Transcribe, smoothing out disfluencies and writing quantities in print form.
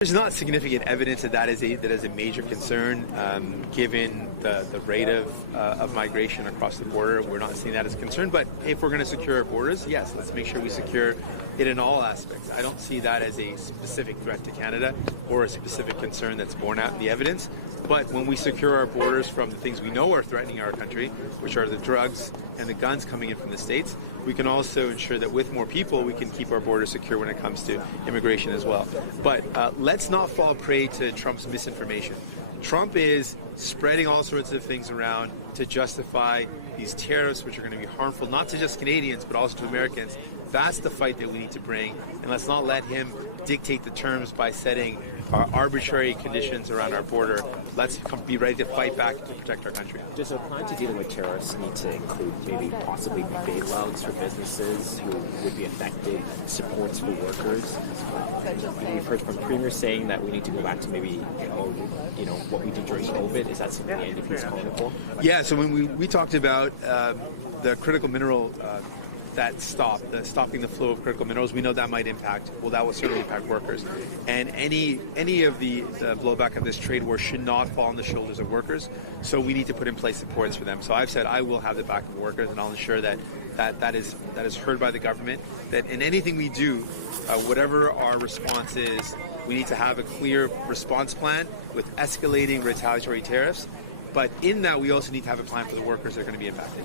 There's not significant evidence that is a major concern, given the rate of migration across the border. We're not seeing that as a concern. But if we're going to secure our borders, yes, let's make sure we secure it in all aspects. I don't see that as a specific threat to Canada or a specific concern that's borne out in the evidence. But when we secure our borders from the things we know are threatening our country, which are the drugs and the guns coming in from the States, we can also ensure that with more people, we can keep our borders secure when it comes to immigration as well. But let's not fall prey to Trump's misinformation. Trump is spreading all sorts of things around to justify these tariffs, which are going to be harmful, not to just Canadians, but also to Americans. That's the fight that we need to bring, and let's not let him dictate the terms by setting arbitrary conditions around our border. Let's be ready to fight back to protect our country. Does a plan to deal with tariffs need to include maybe possibly bailouts for businesses who would be affected, supports for workers? We've heard from Premier saying that we need to go back to maybe what we did during COVID. Is that something the NDP is calling for? Yeah, so when we talked about the critical mineral stopping the flow of critical minerals, we know that might impact, that will certainly impact workers. And any of the blowback of this trade war should not fall on the shoulders of workers. So we need to put in place supports for them. So I've said I will have the back of workers, and I'll ensure that is heard by the government, that in anything we do, whatever our response is, we need to have a clear response plan with escalating retaliatory tariffs. But in that, we also need to have a plan for the workers that are going to be impacted.